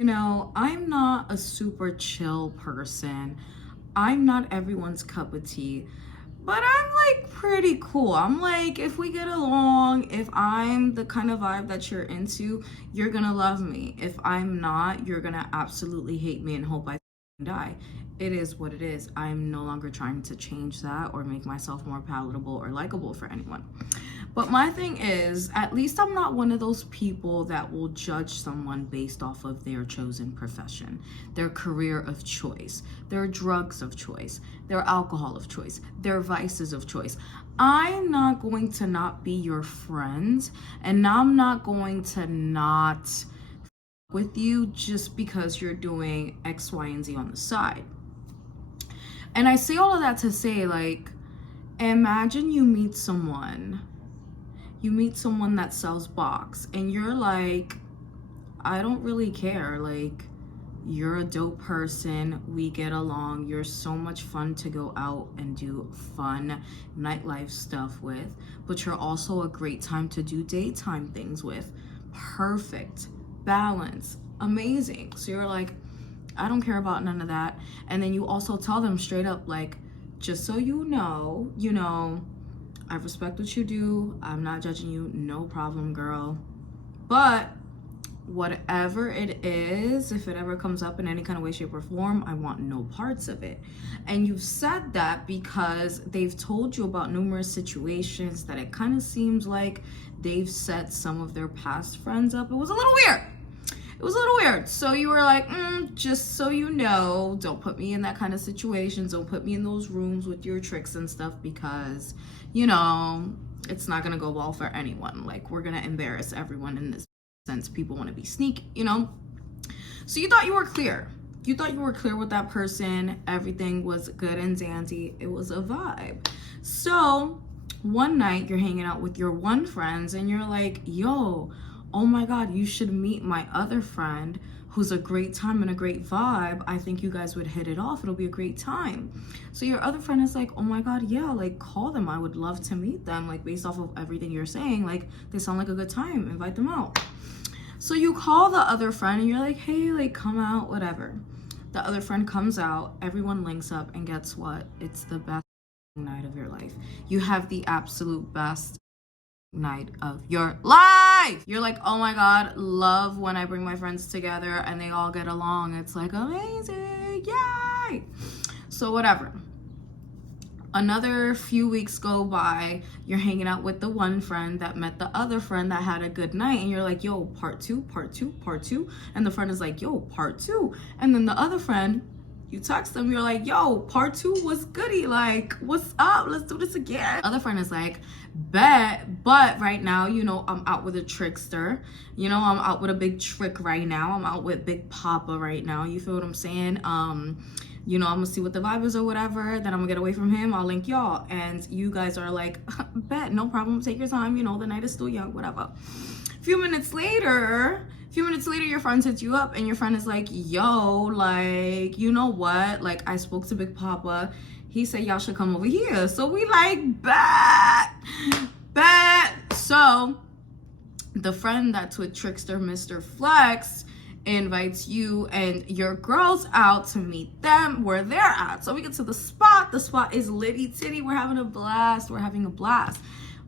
You know, I'm not a super chill person. I'm not everyone's cup of tea, but I'm like pretty cool. I'm like, if we get along, if I'm the kind of vibe that you're into, you're gonna love me. If I'm not, you're gonna absolutely hate me and hope I die. It is what it is. I'm no longer trying to change that or make myself more palatable or likable for anyone. But my thing is, at least I'm not one of those people that will judge someone based off of their chosen profession, their career of choice, their drugs of choice, their alcohol of choice, their vices of choice. I'm not going to not be your friend, and I'm not going to not with you just because you're doing X, Y, and Z on the side. And I say all of that to say, like, imagine you meet someone that sells box and you're like, I don't really care, like, you're a dope person, we get along, you're so much fun to go out and do fun nightlife stuff with, but you're also a great time to do daytime things with. Perfect balance, amazing. So you're like, I don't care about none of that. And then you also tell them straight up, like, just so you know, I respect what you do. I'm not judging you. No problem, girl. But whatever it is, if it ever comes up in any kind of way, shape, or form, I want no parts of it. And you've said that because they've told you about numerous situations that it kind of seems like they've set some of their past friends up. It was a little weird. So you were like, just so you know, don't put me in that kind of situation. Don't put me in those rooms with your tricks and stuff because, it's not going to go well for anyone. Like, we're going to embarrass everyone in this sense. People want to be sneaky, So you thought you were clear. You thought you were clear with that person. Everything was good and dandy. It was a vibe. So one night you're hanging out with your one friends and you're like, yo, oh my God, you should meet my other friend who's a great time and a great vibe. I think you guys would hit it off. It'll be a great time. So your other friend is like, oh my God, yeah, like, call them. I would love to meet them. Like, based off of everything you're saying, like, they sound like a good time. Invite them out. So you call the other friend and you're like, hey, like, come out, whatever. The other friend comes out, everyone links up, and guess what? It's the best night of your life. You have the absolute best night of your life. You're like, oh my God, love when I bring my friends together and they all get along. It's like amazing, yay. So whatever. Another few weeks go by, you're hanging out with the one friend that met the other friend that had a good night, and you're like, yo, part two. And the friend is like, yo, part two. And then the other friend, you text them, you're like, yo, part two was goody, like, what's up, let's do this again. Other friend is like, bet, but right now, I'm out with a trickster, I'm out with a big trick right now, I'm out with Big Papa right now, you feel what I'm saying? I'm gonna see what the vibe is or whatever, then I'm gonna get away from him, I'll link y'all. And you guys are like, bet, no problem, take your time, the night is still young, whatever. A few minutes later, your friend hits you up and your friend is like, yo, like, you know what? Like, I spoke to Big Papa. He said y'all should come over here. So we like, bet. So the friend that's with Trickster Mr. Flex invites you and your girls out to meet them where they're at. So we get to the spot. The spot is litty titty. We're having a blast.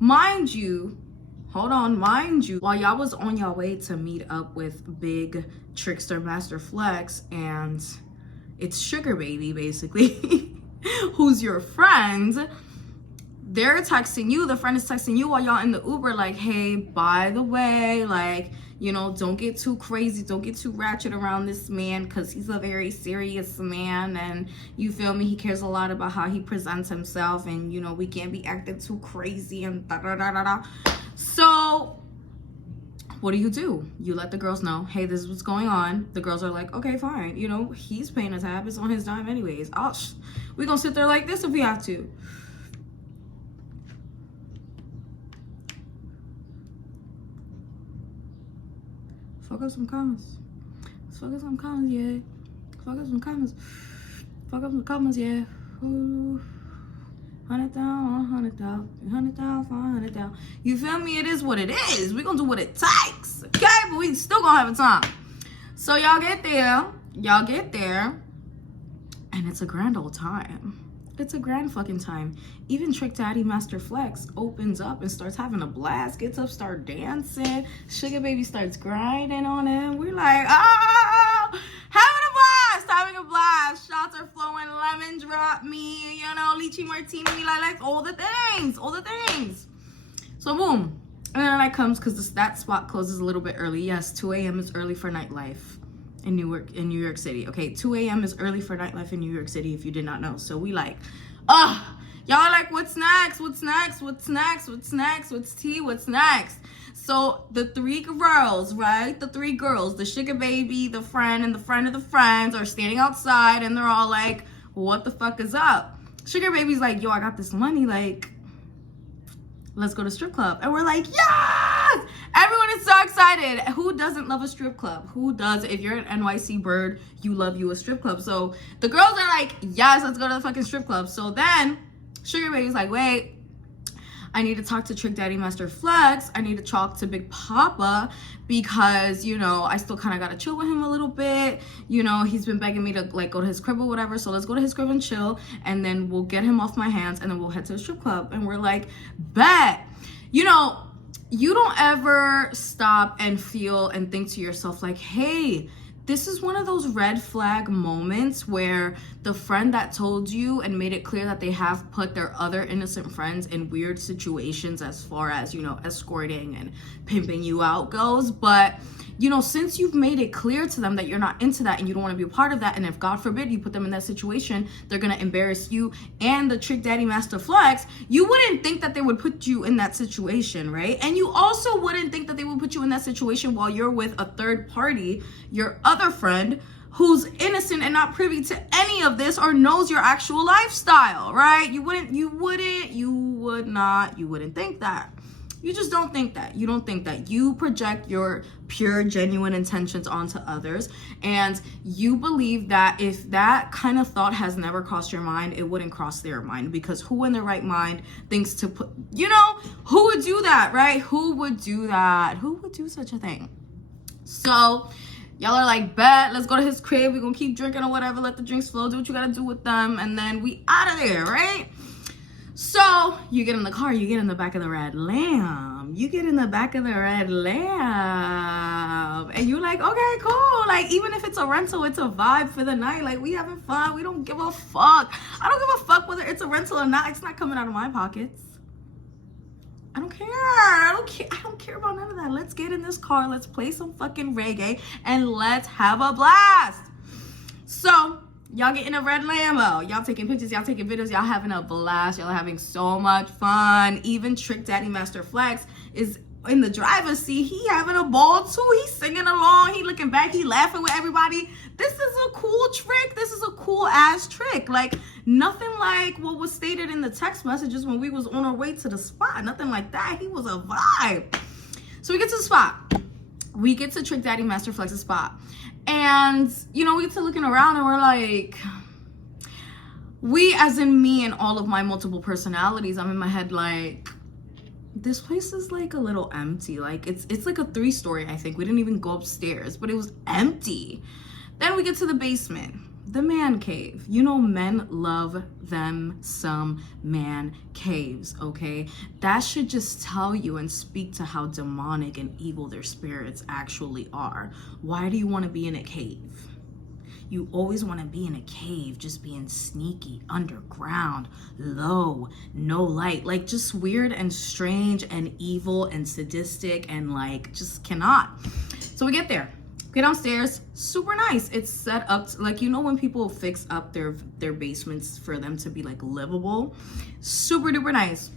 Mind you, while y'all was on y'all way to meet up with Big Trickster Master Flex and it's Sugar Baby, basically, who's your friend, they're texting you, the friend is texting you while y'all in the Uber, like, hey, by the way, like, don't get too crazy, don't get too ratchet around this man because he's a very serious man and you feel me, he cares a lot about how he presents himself and, we can't be acting too crazy and da-da-da-da-da. So what do? You let the girls know, hey, this is what's going on. The girls are like, okay, fine. He's paying a tab. It's on his dime anyways. We're going to sit there like this if we have to. Fuck up some comments, yeah. Fuck up some comments, yeah. Ooh. 100 down, 100 down, 100 down, 100 down. You feel me? It is what it is. We're gonna do what it takes, okay? But we still gonna have a time. So y'all get there, and it's a grand old time. It's a grand fucking time. Even Trick Daddy Master Flex opens up and starts having a blast, gets up, start dancing. Sugar Baby starts grinding on him. We're like, oh, having a blast. Shots are flowing, lemon drop me, lychee martini, like all the things. So boom. And then the night comes because that spot closes a little bit early. Yes, 2 a.m. is early for nightlife in New York City. Okay, 2 a.m. is early for nightlife in New York City, if you did not know. So we like, y'all are like, what's next? What's tea? What's next? So the three girls, right? The three girls, the Sugar Baby, the friend, and the friend of the friends are standing outside, and they're all like, what the fuck is up? Sugar Baby's like, yo, I got this money, like, let's go to strip club. And we're like, yes! Everyone is so excited. Who doesn't love a strip club? Who does? If you're an NYC bird, you love you a strip club. So the girls are like, yes, let's go to the fucking strip club. So then Sugar Baby's like, wait, I need to talk to Trick Daddy Master Flex. I need to talk to Big Papa because, I still kind of got to chill with him a little bit. He's been begging me to like go to his crib or whatever. So let's go to his crib and chill, and then we'll get him off my hands, and then we'll head to the strip club. And we're like, bet. You don't ever stop and feel and think to yourself like, hey, this is one of those red flag moments where the friend that told you and made it clear that they have put their other innocent friends in weird situations as far as, escorting and pimping you out goes. But, since you've made it clear to them that you're not into that and you don't want to be a part of that, and if God forbid you put them in that situation, they're going to embarrass you and the Trick Daddy Master Flex, you wouldn't think that they would put you in that situation, right? And you also wouldn't think that they would put you in that situation while you're with a third party, your other friend, who's innocent and not privy to any of this or knows your actual lifestyle, right? You wouldn't think that. You just don't think that. You don't think that. You project your pure, genuine intentions onto others, and you believe that if that kind of thought has never crossed your mind, it wouldn't cross their mind, because who in their right mind thinks to put, who would do that, right? Who would do that? Who would do such a thing? So y'all are like, bet, let's go to his crib. We're going to keep drinking or whatever. Let the drinks flow. Do what you got to do with them. And then we out of there, right? So you get in the car. You get in the back of the red lamb. And you're like, okay, cool. Like, even if it's a rental, it's a vibe for the night. Like, we having fun. We don't give a fuck. I don't give a fuck whether it's a rental or not. It's not coming out of my pockets. I don't care about none of that. Let's get in this car. Let's play some fucking reggae and let's have a blast. So y'all get in a red Lambo. Y'all taking pictures. Y'all taking videos. Y'all having a blast. Y'all are having so much fun. Even Trick Daddy Master Flex is in the driver's seat. He having a ball too. He's singing along. He looking back. He laughing with everybody. This is a cool trick. This is a cool ass trick. Like, nothing like what was stated in the text messages when we was on our way to the spot. Nothing like that. He was a vibe. So we get to the spot. We get to Trick Daddy Master Flex's spot. And, we get to looking around and we're like, we, as in me and all of my multiple personalities, I'm in my head like, this place is like a little empty. Like, it's like a 3-story, I think. We didn't even go upstairs, but it was empty. Then we get to the basement, the man cave. Men love them some man caves, okay? That should just tell you and speak to how demonic and evil their spirits actually are. Why do you want to be in a cave? You always want to be in a cave, just being sneaky, underground, low, no light, like just weird and strange and evil and sadistic and like just cannot. So we get there. Get downstairs, super nice. It's set up like, when people fix up their basements for them to be like livable, super duper nice.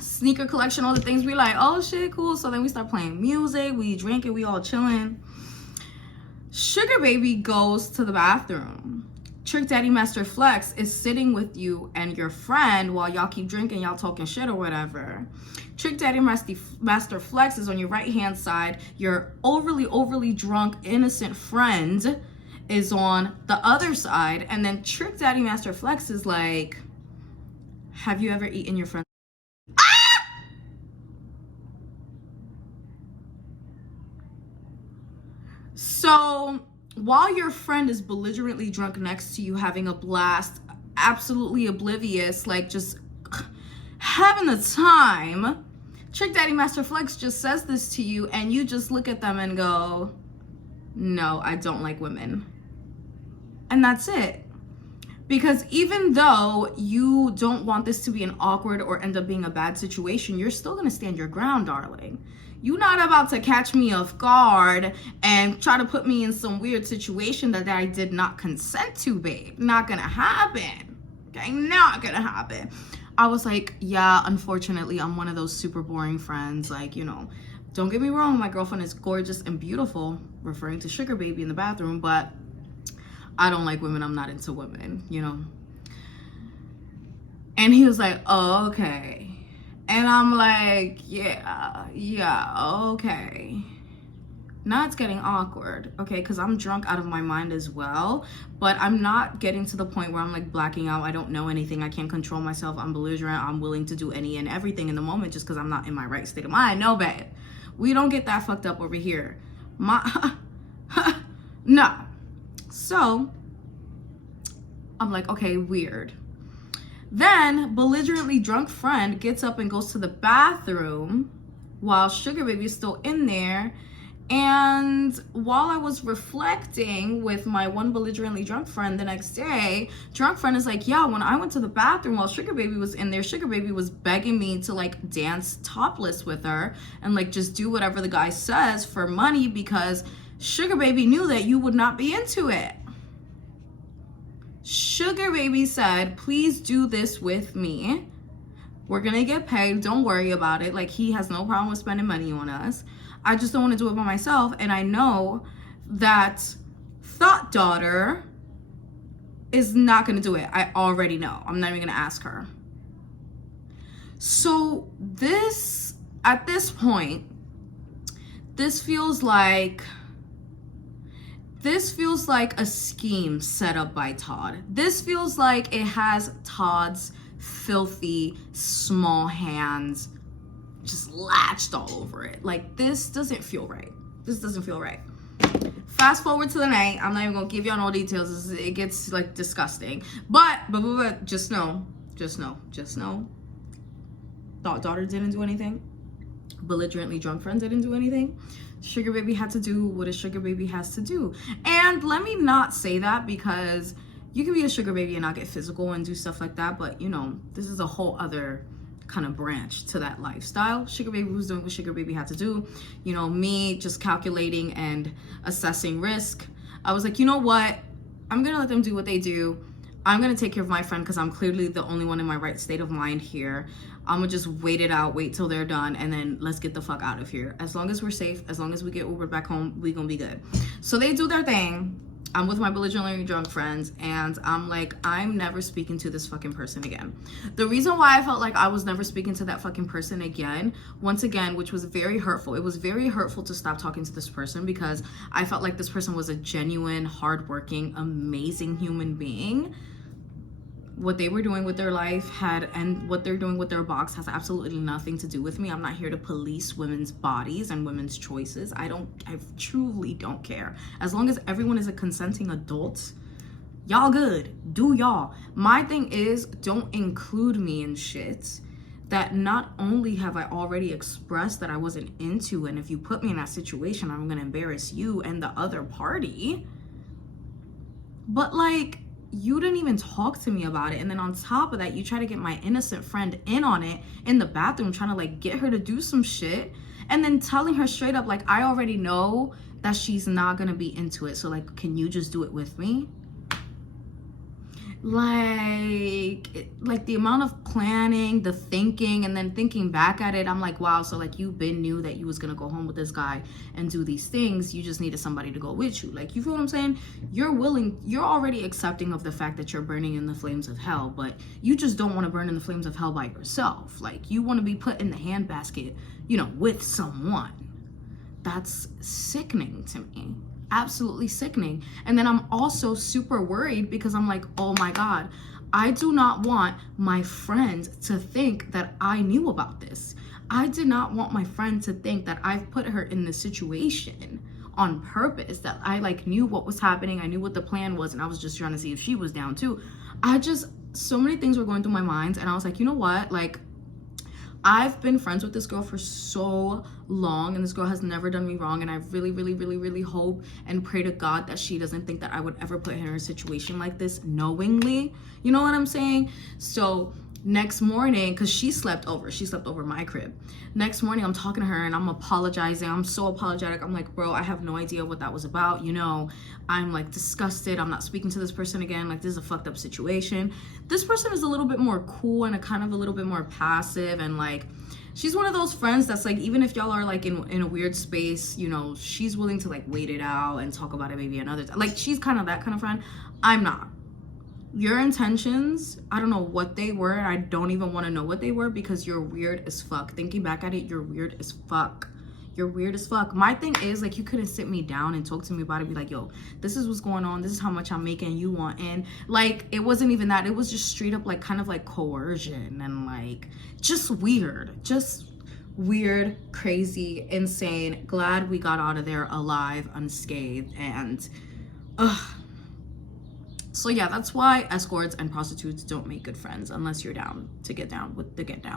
Sneaker collection, all the things. We like, oh shit, cool. So then we start playing music, we drink it, we all chilling. Sugar Baby goes to the bathroom. Trick Daddy Master Flex is sitting with you and your friend while y'all keep drinking, y'all talking shit or whatever. Trick Daddy Master Flex is on your right hand side. Your overly drunk innocent friend is on the other side. And then Trick Daddy Master Flex is like, have you ever eaten your friend? So So while your friend is belligerently drunk next to you, having a blast, absolutely oblivious, like just having the time, Trick Daddy Master Flex just says this to you, and you just look at them and go, no, I don't like women. And that's it. Because even though you don't want this to be an awkward or end up being a bad situation, you're still gonna stand your ground, darling. You're not about to catch me off guard and try to put me in some weird situation that I did not consent to, babe. Not gonna happen. Okay, not gonna happen. I was like, yeah, unfortunately, I'm one of those super boring friends. Like, you know, don't get me wrong, my girlfriend is gorgeous and beautiful, referring to Sugar Baby in the bathroom, but I don't like women. I'm not into women, you know. And he was like, oh, okay. And I'm like, yeah, okay. Now it's getting awkward, okay, because I'm drunk out of my mind as well, but I'm not getting to the point where I'm like blacking out. I don't know anything. I can't control myself. I'm belligerent. I'm willing to do any and everything in the moment just because I'm not in my right state of mind. No, babe. We don't get that fucked up over here. No. So I'm like, okay, weird. Then belligerently drunk friend gets up and goes to the bathroom while Sugar Baby is still in there. And while I was reflecting with my one belligerently drunk friend the next day, drunk friend is like, yeah, when I went to the bathroom while Sugar Baby was in there, Sugar Baby was begging me to like dance topless with her and like just do whatever the guy says for money because Sugar Baby knew that you would not be into it. Sugar Baby said, please do this with me. We're gonna get paid. Don't worry about it. Like, he has no problem with spending money on us. I just don't want to do it by myself. And I know that ThoughtDaughter is not gonna do it. I already know. I'm not even gonna ask her. So at this point, this feels like a scheme set up by Todd. This feels like it has Todd's filthy, small hands just latched all over it. Like, this doesn't feel right. This doesn't feel right. Fast forward to the night. I'm not even gonna give y'all no details. It gets like disgusting. But just know. ThoughtDaughter didn't do anything. Belligerently drunk friend didn't do anything. Sugar Baby had to do what a Sugar Baby has to do. And let me not say that, because you can be a Sugar Baby and not get physical and do stuff like that, but you know, this is a whole other kind of branch to that lifestyle. Sugar Baby was doing what Sugar Baby had to do. You know, me just calculating and assessing risk. I was like, you know what? I'm gonna let them do what they do. I'm gonna take care of my friend because I'm clearly the only one in my right state of mind here. I'm gonna just wait it out, wait till they're done, and then let's get the fuck out of here. As long as we're safe, as long as we get Ubered back home, we gonna be good. So they do their thing. I'm with my belligerently drunk friends, and I'm like, I'm never speaking to this fucking person again. The reason why I felt like I was never speaking to that fucking person again, once again, which was very hurtful. It was very hurtful to stop talking to this person because I felt like this person was a genuine, hardworking, amazing human being. What they were doing with their life and what they're doing with their box has absolutely nothing to do with me. I'm not here to police women's bodies and women's choices. I truly don't care. As long as everyone is a consenting adult, y'all good. Do y'all. My thing is, don't include me in shit that not only have I already expressed that I wasn't into, and if you put me in that situation, I'm gonna embarrass you and the other party, but like, you didn't even talk to me about it. And then on top of that, you try to get my innocent friend in on it in the bathroom, trying to like get her to do some shit, and then telling her straight up, like, I already know that she's not gonna be into it, so like, can you just do it with me? Like the amount of planning, the thinking, and then thinking back at it, I'm like, wow, so like, you've been knew that you was gonna go home with this guy and do these things. You just needed somebody to go with you. Like, you feel what I'm saying? You're already accepting of the fact that you're burning in the flames of hell, but you just don't want to burn in the flames of hell by yourself. Like, you want to be put in the handbasket, you know, with someone. That's sickening to me. Absolutely sickening. And then I'm also super worried because I'm like, oh my God, I do not want my friend to think that I knew about this. I did not want my friend to think that I've put her in this situation on purpose, that I like knew what was happening. I knew what the plan was, and I was just trying to see if she was down too. So many things were going through my mind, and I was like, you know what? Like, I've been friends with this girl for so long, and this girl has never done me wrong, and I really, really, really, really hope and pray to God that she doesn't think that I would ever put her in a situation like this knowingly. You know what I'm saying? So next morning, because she slept over my crib. Next morning, I'm talking to her and I'm apologizing. I'm so apologetic. I'm like, bro, I have no idea what that was about. You know, I'm like disgusted. I'm not speaking to this person again. Like, this is a fucked up situation. This person is a little bit more cool and a little bit more passive, and like, she's one of those friends that's like, even if y'all are like in a weird space, you know, she's willing to like wait it out and talk about it maybe another time. Like, she's kind of that kind of friend. I'm not. Your intentions, I don't know what they were. I don't even want to know what they were, because you're weird as fuck. Thinking back at it, you're weird as fuck. You're weird as fuck. My thing is, like, you couldn't sit me down and talk to me about it. Be like, yo, this is what's going on. This is how much I'm making. You want in. Like, it wasn't even that. It was just straight up, like, kind of like coercion and, like, just weird. Just weird, crazy, insane. Glad we got out of there alive, unscathed, and, so yeah, that's why escorts and prostitutes don't make good friends unless you're down to get down with the get down.